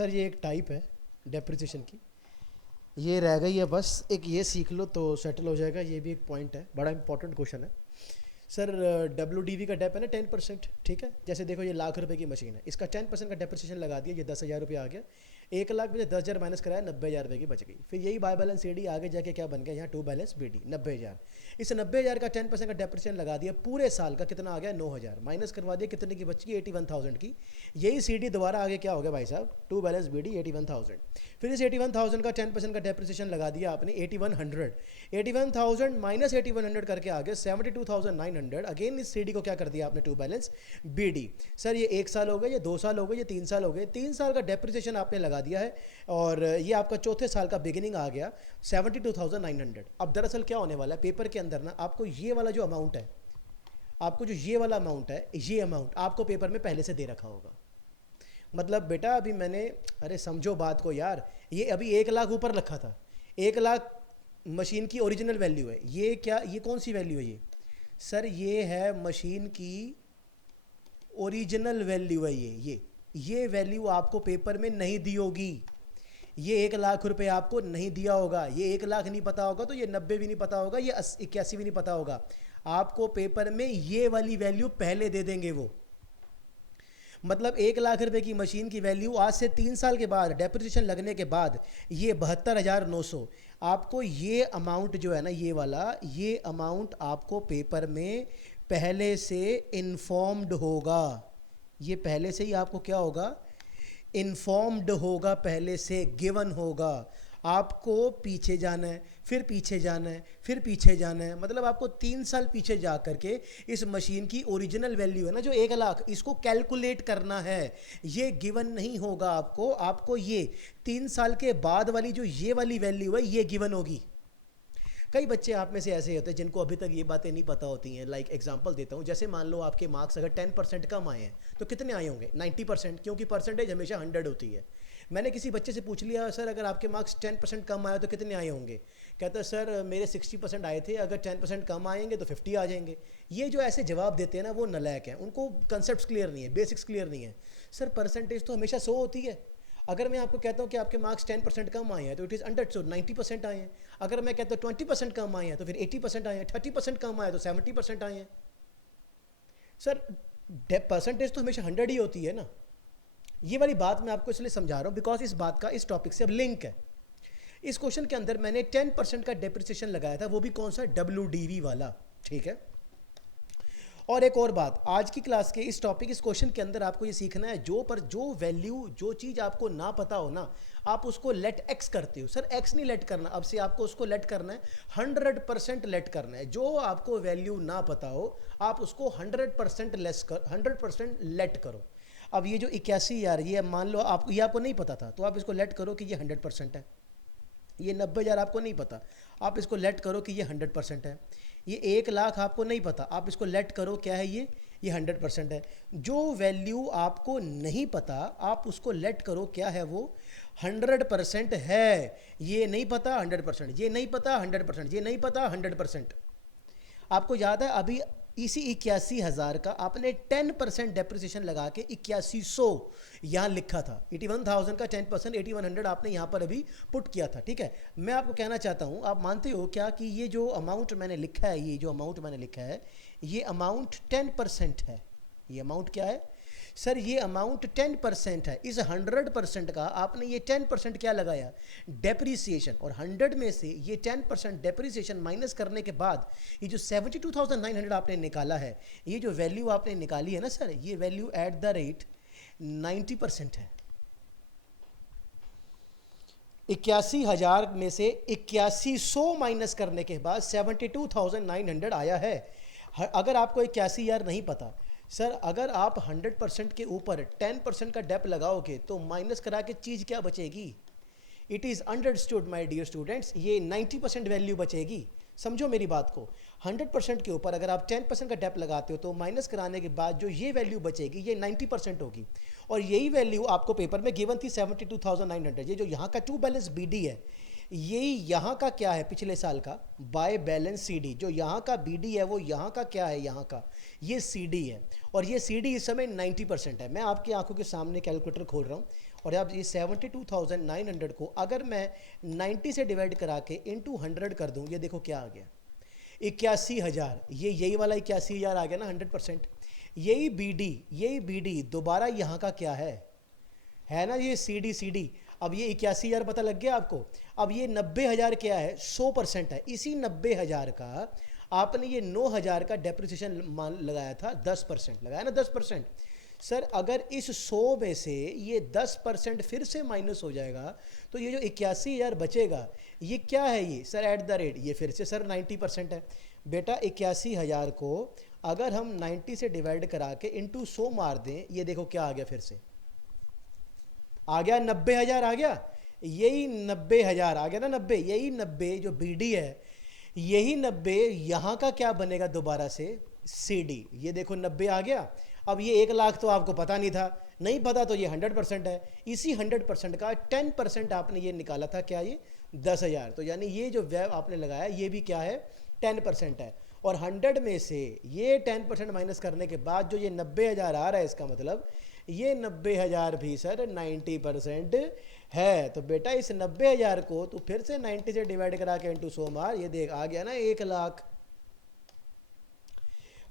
Sir ये एक type है डेप्रिसिएशन की, ये रह गई है बस, एक ये सीख लो तो सेटल हो जाएगा। ये भी एक पॉइंट है, बड़ा इंपॉर्टेंट क्वेश्चन है सर। WDV का डेप है ना 10%, ठीक है। जैसे देखो ये लाख रुपए की मशीन है, इसका 10% का डेप्रिसिएशन लगा दिया, ये 10,000 रुपये आ गया। 1 लाख में से 10,000 माइनस कराया, 90,000 रुपये की बच गई। फिर यही बाय बैलेंस AD आगे जाके क्या बन गया, यहाँ टू बैलेंस BD 90,000। इस 90,000 का 10% का डेप्रिसिएशन लगा दिया, पूरे साल का कितना आ गया 9,000, माइनस करवा दिया, कितने की बच गई 81,000 की। यही CD दोबारा आगे क्या हो गया भाई साहब, टू बैलेंस BD 81,000। फिर इस 81,000 का 10% का डेप्रिसिएशन लगा दिया आपने 8100, 81,000 माइनस 8100 करके आ गए 72,900। अगेन इस CD को क्या कर दिया आपने, टू बैलेंस BD। सर ये 1 साल हो गए, ये 2 साल हो गए, ये 3 साल हो गए, 3 साल का डेप्रिसिएशन आपने लगा दिया है और ये आपका चौथे साल का बिगिनिंग आ गया 72,900। अब दरअसल क्या होने वाला है पेपर के अंदर ना, आपको ये वाला जो अमाउंट है, आपको जो ये वाला अमाउंट है, ये अमाउंट आपको पेपर में पहले से दे रखा होगा। मतलब बेटा अभी मैंने, अरे समझो बात को यार, ये अभी 1 लाख ऊपर रखा था, 1 लाख मशीन की ओरिजिनल वैल्यू है। ये क्या, ये कौन सी वैल्यू है ये सर, ये है मशीन की ओरिजिनल वैल्यू है। ये वैल्यू आपको पेपर में नहीं दी होगी। ये 1 लाख रुपए आपको नहीं दिया होगा। ये 1 लाख नहीं पता होगा तो ये 90 भी नहीं पता होगा, ये 81 भी नहीं पता होगा। आपको पेपर में ये वाली वैल्यू पहले दे देंगे वो। मतलब 1 लाख रुपए की मशीन की वैल्यू आज से 3 साल के बाद डेप्रिसिएशन लगने के बाद ये 72,900। आपको ये अमाउंट जो है ना, ये वाला, ये अमाउंट आपको पेपर में पहले से इन्फॉर्म्ड होगा। ये पहले से ही आपको क्या होगा, इन्फॉर्म्ड होगा, पहले से गिवन होगा। आपको पीछे जाना है, फिर पीछे जाना है, फिर पीछे जाना है। मतलब आपको 3 साल पीछे जा करके इस मशीन की ओरिजिनल वैल्यू है ना जो 1 लाख, इसको कैलकुलेट करना है। ये गिवन नहीं होगा आपको, आपको ये 3 साल के बाद वाली जो ये वाली वैल्यू है ये गिवन होगी। कई बच्चे आप में से ऐसे होते हैं जिनको अभी तक ये बातें नहीं पता होती हैं। लाइक एग्जांपल देता हूँ, जैसे मान लो आपके मार्क्स अगर 10% कम आए हैं तो कितने आए होंगे, 90%, क्योंकि परसेंटेज हमेशा 100 होती है। मैंने किसी बच्चे से पूछ लिया, सर अगर आपके मार्क्स 10% कम आए तो कितने आए होंगे। कहता है सर मेरे 60% आए थे, अगर 10% कम आएंगे तो 50 आ जाएंगे। ये जो ऐसे जवाब देते हैं ना वो नालायक हैं, उनको कंसेप्ट क्लियर नहीं है, बेसिक्स क्लियर नहीं है। सर परसेंटेज तो हमेशा 100 होती है। अगर मैं आपको कहता हूँ कि आपके मार्क्स 10% कम आए हैं तो इट इज़ अंडरस्टूड 90% आए हैं। अगर मैं कहता हूँ 20% कम आए हैं तो फिर 80% आए हैं, 30% कम आए तो 70% आए हैं। सर परसेंटेज तो हमेशा 100 ही होती है ना। ये वाली बात मैं आपको इसलिए समझा रहा हूँ बिकॉज इस बात का इस टॉपिक से अब लिंक है। इस क्वेश्चन के अंदर मैंने 10% का डेप्रिसिएशन लगाया था, वो भी कौन सा, WDV वाला, ठीक है। और एक और बात, आज की क्लास के इस टॉपिक, इस क्वेश्चन के अंदर आपको ये सीखना है, जो वैल्यू, जो चीज़ आपको ना पता हो ना, आप उसको लेट एक्स करते हो। सर एक्स नहीं लेट करना, अब से आपको उसको लेट करना है, 100% लेट करना है। जो आपको वैल्यू ना पता हो आप उसको 100% लेस कर, 100% लेट करो। अब ये जो 81 यार, ये मान लो आप, ये आपको नहीं पता था तो आप इसको लेट करो कि ये 100% है। ये 90,000 आपको नहीं पता, आप इसको लेट करो कि ये 100% है। ये 1 लाख आपको नहीं पता, आप इसको लेट करो क्या है ये 100% है। जो वैल्यू आपको नहीं पता आप उसको लेट करो क्या है, वो 100% है। ये नहीं पता 100%, ये नहीं पता 100%, ये नहीं पता 100%। आपको याद है अभी इसी 81,000 का आपने 10% डेप्रिसिएशन लगा के 8100 यहाँ लिखा था। 81,000 का 10% 8100 आपने यहाँ पर अभी पुट किया था, ठीक है। मैं आपको कहना चाहता हूँ, आप मानते हो क्या कि ये जो अमाउंट मैंने लिखा है, ये जो अमाउंट मैंने लिखा है, ये अमाउंट 10% है। ये अमाउंट क्या है सर, ये अमाउंट 10% है। इस 100% का आपने ये 10% क्या लगाया, डेप्रीसिएशन, और 100 में से ये 10% डेप्रीसिएशन माइनस करने के बाद ये जो 72,900 आपने निकाला है, ये जो वैल्यू आपने निकाली है ना सर, ये वैल्यू एट द रेट 90% है। 81,000 में से 8100 माइनस करने के बाद 72,900 आया है। अगर आपको 81,000 नहीं पता सर, अगर आप 100% के ऊपर 10% का डेप लगाओगे तो माइनस करा के चीज़ क्या बचेगी, it is understood my dear students, ये 90% वैल्यू बचेगी। समझो मेरी बात को, 100% के ऊपर अगर आप 10% का डेप लगाते हो तो माइनस कराने के बाद जो ये वैल्यू बचेगी ये 90% होगी। और यही वैल्यू आपको पेपर में गिवन थी 72,900। ये जो यहाँ का टू बैलेंस BD है, यही यहाँ का क्या है पिछले साल का बाय बैलेंस सीडी, जो यहाँ का बीडी है वो यहाँ का क्या है, यहाँ का ये सीडी है, और ये सीडी इस समय 90% है। मैं आपकी आंखों के सामने कैलकुलेटर खोल रहा हूँ, और अब ये 72,900 को अगर मैं 90 से डिवाइड करा के इंटू 100 कर दूँ, ये देखो क्या आ गया 81,000। ये यही वाला 81,000 आ गया ना 100%। यही बीडी दोबारा यहाँ का क्या है ना, ये सी डी। अब ये 81,000 पता लग गया आपको। अब ये 90,000 क्या है, 100% है। इसी 90,000 का आपने ये 9,000 का डेप्रिसिएशन मान लगाया था, 10% लगाया ना, 10%। सर अगर इस 100 में से ये 10% फिर से माइनस हो जाएगा तो ये जो 81,000 बचेगा ये क्या है, ये सर एट द रेट, ये फिर से सर 90% है। बेटा 81,000 को अगर हम 90 से डिवाइड करा के इंटू 100 मार दें, ये देखो क्या आ गया, फिर से आ गया 90,000 आ गया। यही 90,000 आ गया ना, 90, यही 90 जो बीडी है, यही 90 यहाँ का क्या बनेगा दोबारा से, सीडी। ये देखो 90 आ गया। अब ये 1,00,000 तो आपको पता नहीं था, नहीं पता तो ये 100% है। इसी 100% का 10% आपने ये निकाला था, क्या ये 10,000। तो यानी ये जो व्यय आपने लगाया ये भी क्या है, 10% है। और 100 में से ये 10% माइनस करने के बाद जो ये 90,000 आ रहा है, इसका मतलब ये 90,000 भी सर 90% है। तो बेटा इस 90,000 को तो फिर से 90 से डिवाइड करा के इंटू 100 मार, ये देख आ गया ना 1,00,000।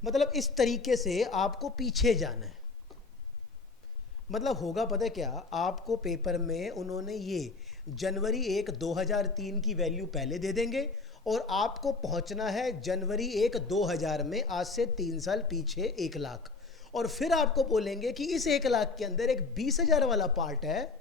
मतलब इस तरीके से आपको पीछे जाना है। मतलब होगा पता है क्या, आपको पेपर में उन्होंने ये जनवरी 1 2003 की वैल्यू पहले दे देंगे, और आपको पहुंचना है जनवरी 1 2000 में, आज से 3 साल पीछे 1,00,000। और फिर आपको बोलेंगे कि इस 1,00,000 के अंदर एक 20,000 वाला पार्ट है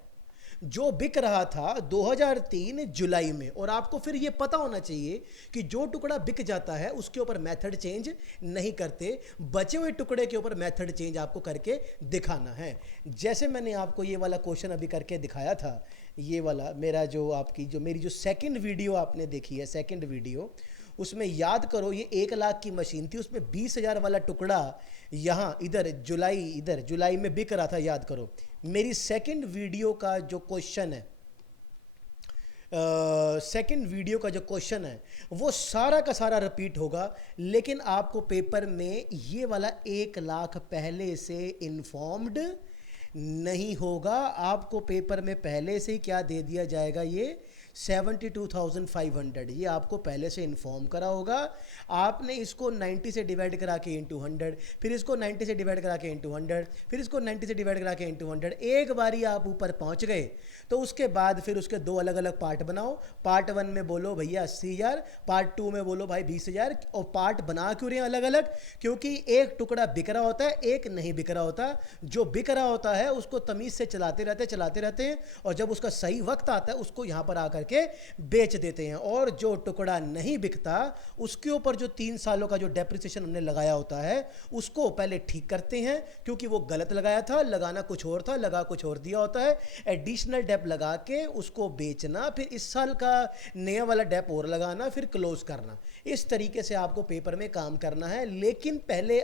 जो बिक रहा था 2003 जुलाई में, और आपको फिर ये पता होना चाहिए कि जो टुकड़ा बिक जाता है उसके ऊपर मेथड चेंज नहीं करते, बचे हुए टुकड़े के ऊपर मेथड चेंज आपको करके दिखाना है। जैसे मैंने आपको ये वाला क्वेश्चन अभी करके दिखाया था, ये वाला मेरा जो आपकी जो मेरी जो सेकंड वीडियो आपने देखी है, सेकंड वीडियो, उसमें याद करो ये 1,00,000 की मशीन थी, उसमें 20,000 वाला टुकड़ा यहाँ इधर जुलाई में बिक रहा था, याद करो। मेरी सेकंड वीडियो का जो क्वेश्चन है, सेकंड वीडियो का जो क्वेश्चन है वो सारा का सारा रिपीट होगा, लेकिन आपको पेपर में ये वाला 1,00,000 पहले से इन्फॉर्म्ड नहीं होगा। आपको पेपर में पहले से ही क्या दे दिया जाएगा, ये 72,500, ये आपको पहले से इन्फॉर्म करा होगा। आपने इसको 90 से डिवाइड करा के इंटू 100, फिर इसको 90 से डिवाइड करा के इंटू 100, फिर इसको 90 से डिवाइड करा के इंटू 100। एक बारी आप ऊपर पहुंच गए तो उसके बाद फिर उसके दो अलग अलग पार्ट बनाओ। पार्ट 1 में बोलो भैया 80,000, पार्ट 2 में बोलो भाई 20,000। और पार्ट बना क्यों रहे हैं अलग अलग, क्योंकि एक टुकड़ा बिक रहा होता है, एक नहीं बिक रहा होता। जो बिक रहा होता है उसको तमीज़ से चलाते रहते हैं, और जब उसका सही वक्त आता है उसको यहाँ पर आकर के बेच देते हैं। और जो टुकड़ा नहीं बिकता उसके ऊपर जो 3 सालों का जो डेप्रिसिएशन हमने लगाया होता है उसको पहले ठीक करते हैं, क्योंकि वो गलत लगाया था, लगाना कुछ और था, लगा कुछ और दिया होता है। एडिशनल डेप लगा के उसको बेचना, फिर इस साल का नया वाला डेप और लगाना, फिर क्लोज करना। इस तरीके से आपको पेपर में काम करना है। लेकिन पहले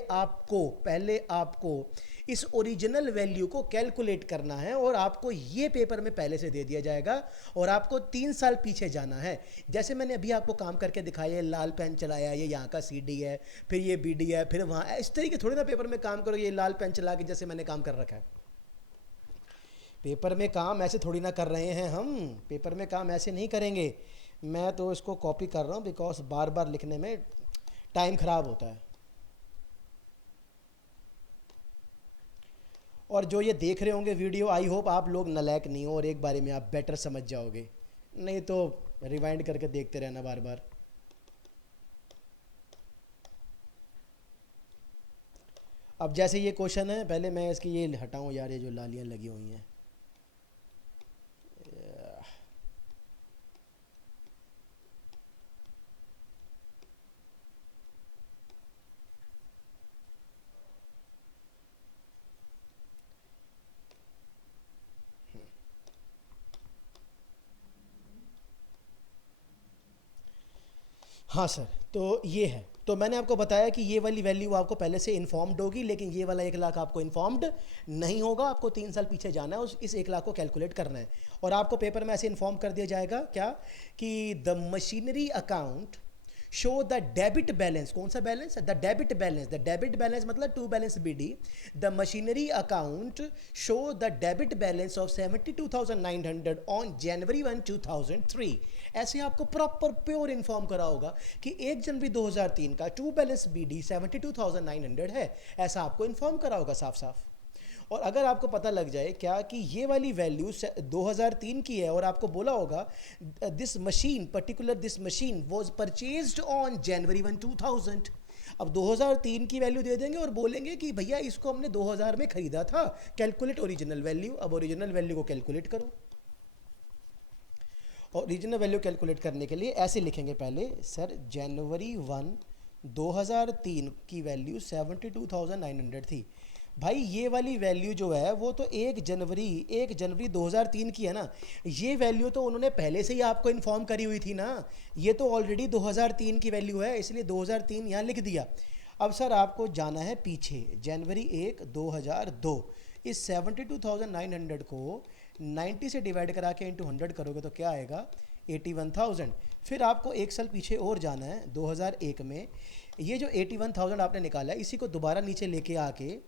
आपको इस ओरिजिनल वैल्यू को कैलकुलेट करना है, और आपको ये पेपर में पहले से दे दिया जाएगा, और आपको 3 साल पीछे जाना है। जैसे मैंने अभी आपको काम करके दिखाया, लाल पेन चलाया, ये यहाँ का सीडी है, फिर ये बीडी है, फिर वहाँ, इस तरीके थोड़ी ना पेपर में काम करो ये लाल पेन चला के, जैसे मैंने काम कर रखा है। पेपर में काम ऐसे थोड़ी ना कर रहे हैं हम, पेपर में काम ऐसे नहीं करेंगे। मैं तो इसको कॉपी कर रहा हूँ बिकॉज बार बार लिखने में टाइम ख़राब होता है। और जो ये देख रहे होंगे वीडियो, आई होप आप लोग नालायक नहीं हो और एक बारे में आप बेटर समझ जाओगे, नहीं तो रिवाइंड करके देखते रहना बार बार। अब जैसे ये क्वेश्चन है, पहले मैं इसकी ये हटाऊं यार, ये जो लालियाँ लगी हुई हैं। हाँ सर, तो ये है तो मैंने आपको बताया कि ये वाली वैल्यू आपको पहले से इन्फॉर्म्ड होगी, लेकिन ये वाला 1 लाख आपको इन्फॉर्म्ड नहीं होगा। आपको 3 साल पीछे जाना है, उस इस 1 लाख को कैलकुलेट करना है। और आपको पेपर में ऐसे इन्फॉर्म कर दिया जाएगा क्या कि the machinery account show the debit balance. कौन सा balance? The debit balance. The debit balance मतलब to balance BD। The machinery account show the debit balance of 72,900 on January 1, 2003। ऐसे आपको प्रॉपर प्योर इन्फॉर्म करा होगा कि 1 जनवरी 2003 का टू बैलेंस BD 72,900 है, ऐसा आपको इन्फॉर्म करा होगा साफ साफ। और अगर आपको पता लग जाए क्या कि ये वाली वैल्यू 2003 की है और आपको बोला होगा this machine particular this machine was purchased on January 1, 2000। अब 2003 की वैल्यू दे देंगे और बोलेंगे कि भैया इसको हमने 2000 में खरीदा था, कैलकुलेट ओरिजिनल वैल्यू। अब ओरिजिनल वैल्यू को कैलकुलेट करो। ओरिजिनल वैल्यू कैलकुलेट करने के लिए ऐसे लिखेंगे पहले, सर January 1, 2003 की वैल्यू 72,900 थी। भाई ये वाली वैल्यू जो है वो तो 1 जनवरी 2003 की है ना। ये वैल्यू तो उन्होंने पहले से ही आपको इन्फॉर्म करी हुई थी ना। ये तो ऑलरेडी 2003 की वैल्यू है, इसलिए 2003 यहाँ लिख दिया। अब सर आपको जाना है पीछे, January 1, 2002। इस 72,900 को 90 से डिवाइड करा के इंटू 100 करोगे तो क्या आएगा? 81,000। फिर आपको 1 साल पीछे और जाना है, 2001 में। ये जो 81,000 आपने निकाला है, इसी को दोबारा नीचे लेके आके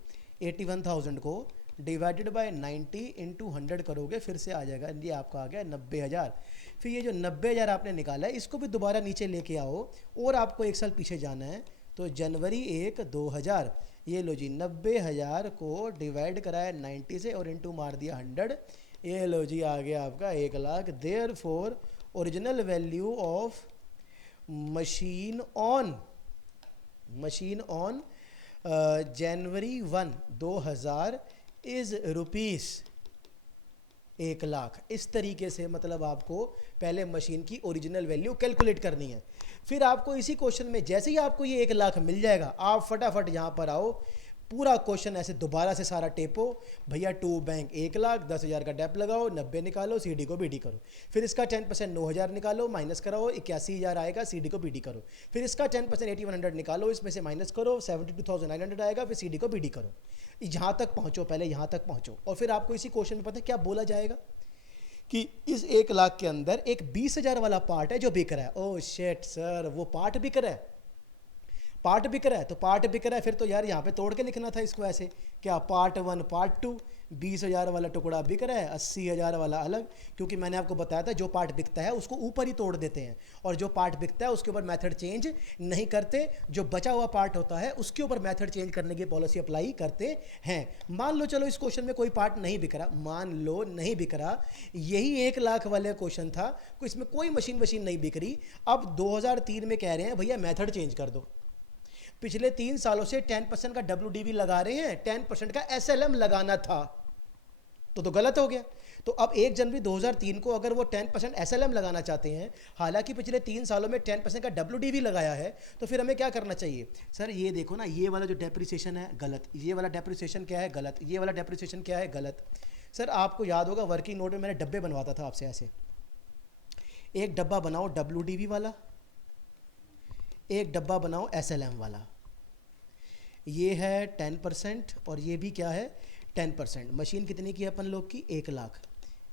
81,000 को डिवाइडेड बाय 90 इंटू 100 करोगे, फिर से आ जाएगा, ये आपका आ गया 90,000। फिर ये जो 90,000 आपने निकाला है, इसको भी दोबारा नीचे लेके आओ और आपको 1 साल पीछे जाना है, तो January 1, 2000। ये लो जी, 90,000 को डिवाइड कराया 90 से और इंटू मार दिया 100। ये लो जी, आ गया आपका 1 lakh. Therefore original value of machine on January 1, 2000 is rupees 1 lakh. इस तरीके से मतलब आपको पहले मशीन की ओरिजिनल वैल्यू कैलकुलेट करनी है। फिर आपको इसी क्वेश्चन में जैसे ही आपको ये 1 लाख मिल जाएगा, आप फटाफट यहाँ पर आओ, पूरा क्वेश्चन ऐसे दोबारा से सारा टेपो। भैया टू बैंक 1 लाख, 10,000 का डेप लगाओ, 90 निकालो, CD को BD करो। फिर इसका 10% 9,000 निकालो, माइनस कराओ, 81,000 आएगा, CD को BD करो। फिर इसका 10% 8,100 निकालो, इसमें से माइनस करो, 72,900 आएगा, फिर CD को BD करो। यहाँ तक पहुँचो, पहले यहाँ तक पहुँचो। और फिर आपको इसी क्वेश्चन में पता है क्या बोला जाएगा कि इस 1 लाख के अंदर एक 20,000 वाला पार्ट है जो बिक रहा है। ओह शिट सर, वो पार्ट बिक रहा है, पार्ट बिक रहा है। तो पार्ट बिक रहा है, फिर तो यार यहाँ पे तोड़ के लिखना था इसको ऐसे, क्या पार्ट 1 पार्ट 2। 20,000 वाला टुकड़ा बिक रहा है, 80,000 वाला अलग। क्योंकि मैंने आपको बताया था जो पार्ट बिकता है उसको ऊपर ही तोड़ देते हैं, और जो पार्ट बिकता है उसके ऊपर मेथड चेंज नहीं करते। जो बचा हुआ पार्ट होता है उसके ऊपर मेथड चेंज करने की पॉलिसी अप्लाई करते हैं। मान लो चलो इस क्वेश्चन में कोई पार्ट नहीं बिक रहा, मान लो नहीं बिक रहा, यही 1 लाख वाले क्वेश्चन था, इसमें कोई मशीन नहीं बिक रही। अब 2003 में कह रहे हैं भैया मेथड चेंज कर दो। पिछले 3 सालों से 10% का WDV लगा रहे हैं, 10% का SLM लगाना था, तो गलत हो गया। तो अब 1 जनवरी 2003 को अगर वो 10% SLM लगाना चाहते हैं, हालांकि पिछले 3 सालों में 10% का WDV लगाया है, तो फिर हमें क्या करना चाहिए? सर ये देखो ना, ये वाला जो डेप्रिसिएशन है गलत, ये वाला डेप्रिसिएशन क्या है गलत, ये वाला डेप्रिसिएशन क्या है गलत। सर आपको याद होगा वर्किंग नोट में मैंने डब्बे बनवाता था आपसे ऐसे, एक डब्बा बनाओ WDV वाला, एक डब्बा बनाओ SLM वाला। ये है 10% और ये भी क्या है 10%। मशीन कितने की है अपन लोग की? 1 लाख।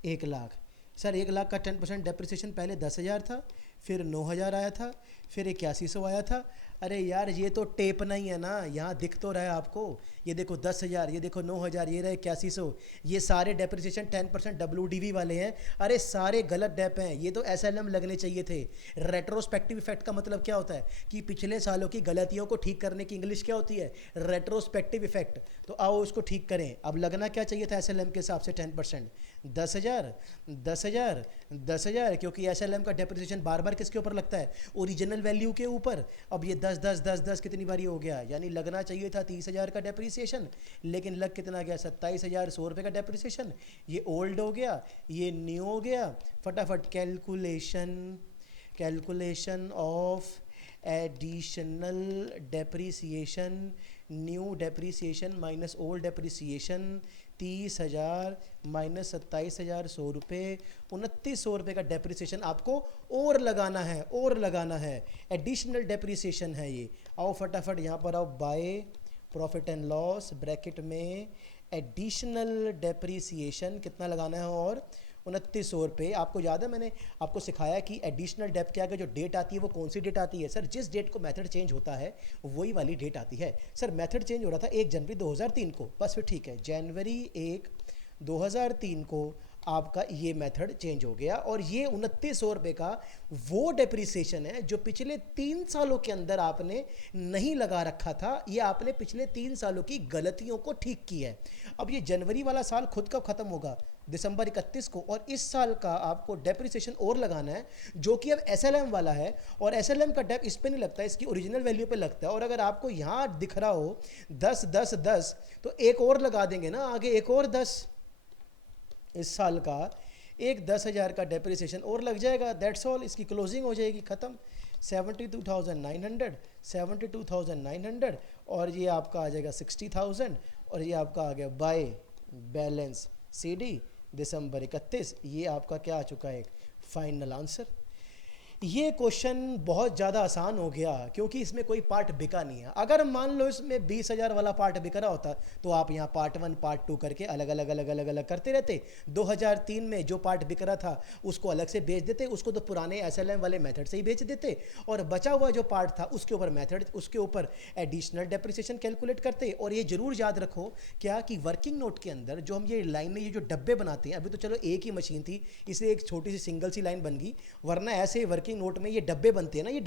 1 लाख सर, 1 लाख का 10% डेप्रिसिएशन पहले 10,000 था, फिर 9,000 आया था, फिर 8100 आया था। अरे यार ये तो टेप नहीं है ना, यहाँ दिख तो रहा है आपको। ये देखो 10,000, ये देखो 9,000, ये रहे 8100। ये सारे डेप्रिसिएशन 10% WDV वाले हैं। अरे सारे गलत डेप हैं, ये तो SLM लगने चाहिए थे। रेट्रोस्पेक्टिव इफेक्ट का मतलब क्या होता है कि पिछले सालों की गलतियों को ठीक करने की इंग्लिश क्या होती है? Retrospective effect. तो आओ उसको ठीक करें। अब लगना क्या चाहिए था SLM के हिसाब से 10%? 10,000, 10,000, 10,000, क्योंकि SLM का डेप्रिसिएशन बार बार किसके ऊपर लगता है? ओरिजिनल वैल्यू के ऊपर। अब ये 10, 10, 10, 10 कितनी बारी हो गया? यानी लगना चाहिए था 30,000 का डेप्रिसिएशन, लेकिन लग कितना गया? 27,100 रुपये का डेप्रिसिएशन। ये ओल्ड हो गया, ये न्यू हो गया। फटाफट calculation of additional depreciation, new depreciation minus old depreciation, 30,000 minus 27,100 रुपये, 2900 रुपये का डेप्रिसिएशन आपको और लगाना है, एडिशनल डेप्रिसिएशन है ये। आओ फटाफट यहाँ पर आओ, by profit and loss bracket में एडिशनल डेप्रिसिएशन कितना लगाना है, और 2900 रुपये। आपको याद है मैंने आपको सिखाया कि एडिशनल डेप क्या है, जो डेट आती है वो कौन सी डेट आती है सर, जिस डेट को मेथड चेंज होता है वही वाली डेट आती है। सर मेथड चेंज हो रहा था 1 जनवरी 2003 को, बस फिर ठीक है, जनवरी 1 2003 को आपका ये मेथड चेंज हो गया, और ये 2900 रुपये का वो डेप्रिसिएशन है जो पिछले 3 सालों के अंदर आपने नहीं लगा रखा था, ये आपने पिछले 3 सालों की गलतियों को ठीक किया है। अब ये जनवरी वाला साल खुद कब खत्म होगा, दिसंबर 31 को, और इस साल का आपको डेप्रिसिएशन और लगाना है जो कि अब एसएलएम वाला है, और एसएलएम का डेप इस पे नहीं लगता, इसकी ओरिजिनल वैल्यू पे लगता है। और अगर आपको यहाँ दिख रहा हो 10 10 10 तो एक और लगा देंगे ना आगे, एक और 10, इस साल का एक 10,000 का डेप्रिसिएशन और लग जाएगा, दैट्स ऑल, इसकी क्लोजिंग हो जाएगी, ख़त्म। 72,900 और ये आपका आ जाएगा 60,000, और ये आपका आ गया बाय बैलेंस सीडी दिसंबर 31। ये आपका क्या आ चुका है, एक फाइनल आंसर। ये क्वेश्चन बहुत ज़्यादा आसान हो गया क्योंकि इसमें कोई पार्ट बिका नहीं है। अगर मान लो इसमें 20,000 वाला पार्ट बिक रहा होता तो आप यहाँ पार्ट 1 पार्ट 2 करके अलग अलग करते रहते। 2003 में जो पार्ट बिक रहा था उसको अलग से बेच देते, उसको तो पुराने एसएलएम वाले मेथड से ही बेच देते, और बचा हुआ जो पार्ट था उसके ऊपर मेथड, उसके ऊपर एडिशनल डेप्रिसिएशन कैलकुलेट करते। और ये जरूर याद रखो क्या कि वर्किंग नोट के अंदर जो हम ये लाइन में ये जो डब्बे बनाते हैं, अभी तो चलो एक ही मशीन थी इसलिए एक छोटी सी सिंगल सी लाइन बन गई, वरना ऐसे वर्किंग नोट में ये डब्बे बनते हैं ना, ये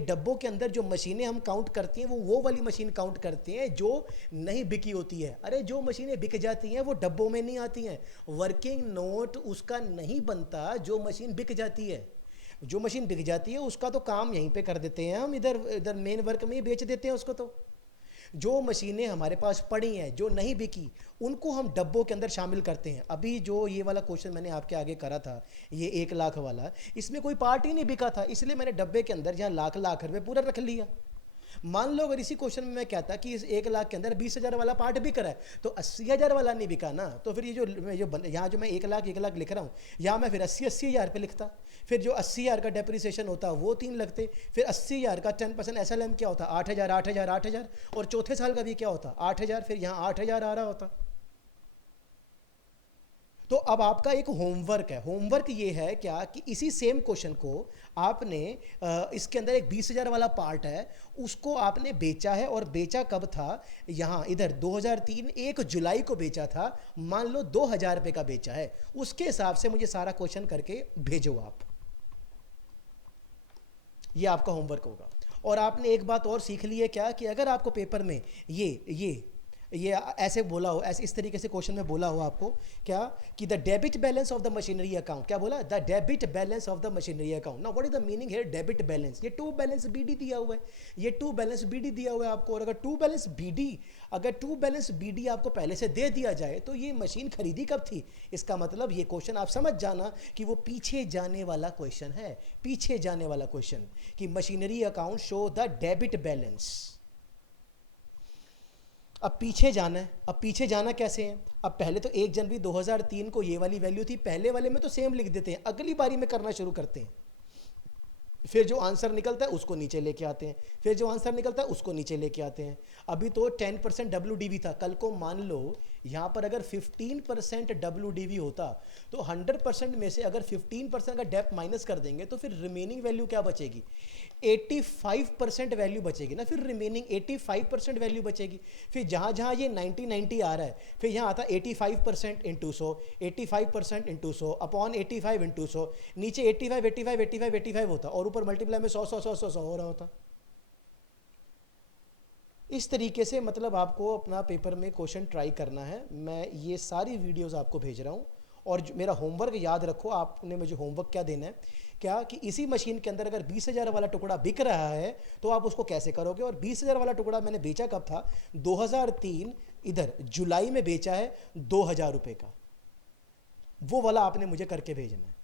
डब्बों के अंदर जो मशीनें हम काउंट करती हैं वो वाली मशीन काउंट करते हैं जो नहीं बिकी होती है। अरे जो मशीनें बिक जाती हैं वो डब्बों में नहीं आती हैं, वर्किंग नोट उसका नहीं बनता जो मशीन बिक जाती है। जो मशीन बिक जाती है उसका तो काम यहीं पे कर देते हैं हम, इधर मेन वर्क में ही बेच देते हैं उसको। तो जो मशीनें हमारे पास पड़ी हैं जो नहीं बिकी उनको हम डब्बों के अंदर शामिल करते हैं। अभी जो ये वाला क्वेश्चन मैंने आपके आगे करा था ये 1 लाख वाला, इसमें कोई पार्ट ही नहीं बिका था, इसलिए मैंने डब्बे के अंदर यहाँ लाख रुपए पूरा रख लिया। मान लो अगर इसी क्वेश्चन में मैं कहता कि इस 1 लाख के अंदर 20,000 वाला पार्ट बिक रहा है तो 80,000 वाला नहीं बिका ना, तो फिर ये जो यहाँ जो मैं 1 लाख लिख रहा हूँ यहाँ मैं फिर 80,000 पे लिखता, फिर जो 80,000 का डेप्रिसिएशन होता वो 3 लगते, फिर 80,000 का 10% एसएलएम क्या होता 8,000 और चौथे साल का भी क्या होता 8,000, फिर यहाँ 8,000 आ रहा होता। तो अब आपका एक होमवर्क है, होमवर्क ये है क्या कि इसी सेम क्वेश्चन को आपने इसके अंदर एक 20,000 वाला पार्ट है उसको आपने बेचा है, और बेचा कब था, यहाँ इधर 2003 1 जुलाई को बेचा था, मान लो 2,000 रुपये का बेचा है, उसके हिसाब से मुझे सारा क्वेश्चन करके भेजो आप। ये आपका होमवर्क होगा। और आपने एक बात और सीख ली है क्या कि अगर आपको पेपर में ये ऐसे बोला हो, ऐसे इस तरीके से क्वेश्चन में बोला हो आपको क्या कि the debit balance of the machinery account, क्या बोला, the debit balance of the machinery account. Now what is the meaning here debit balance, ये टू बैलेंस बीडी दिया हुआ है, ये टू बैलेंस बीडी दिया हुआ है आपको, और अगर टू बैलेंस बीडी आपको पहले से दे दिया जाए तो ये मशीन खरीदी कब थी, इसका मतलब ये क्वेश्चन आप समझ जाना कि वो पीछे जाने वाला क्वेश्चन है, पीछे जाने वाला क्वेश्चन कि machinery account show the debit balance. अब पीछे जाना है, अब पीछे जाना कैसे है, अब पहले तो 1 जनवरी 2003 को ये वाली वैल्यू थी, पहले वाले में तो सेम लिख देते हैं, अगली बारी में करना शुरू करते हैं, फिर जो आंसर निकलता है उसको नीचे लेके आते हैं, फिर जो आंसर निकलता है उसको नीचे लेके आते हैं। अभी तो 10% WDV था, कल को मान लो यहाँ पर अगर 15% WDV होता तो 100% में से अगर 15% का डेप माइनस कर देंगे तो फिर रिमेनिंग वैल्यू क्या बचेगी, 85% वैल्यू बचेगी ना, फिर रिमेनिंग 85% वैल्यू बचेगी। फिर जहाँ जहाँ ये 90 आ रहा है फिर यहाँ आता 85% इंटू 100, 85% इंटू 100 अपॉन 85 इंटू 100, नीचे 85 होता और ऊपर मल्टीप्लाई में 100 हो रहा होता। इस तरीके से मतलब आपको अपना पेपर में क्वेश्चन ट्राई करना है। मैं ये सारी वीडियोस आपको भेज रहा हूँ, और मेरा होमवर्क याद रखो, आपने मुझे होमवर्क क्या देना है क्या कि इसी मशीन के अंदर अगर 20,000 वाला टुकड़ा बिक रहा है तो आप उसको कैसे करोगे, और 20,000 वाला टुकड़ा मैंने बेचा कब था, 2003 इधर जुलाई में बेचा है 2,000 रुपये का, वो वाला आपने मुझे करके भेजना है।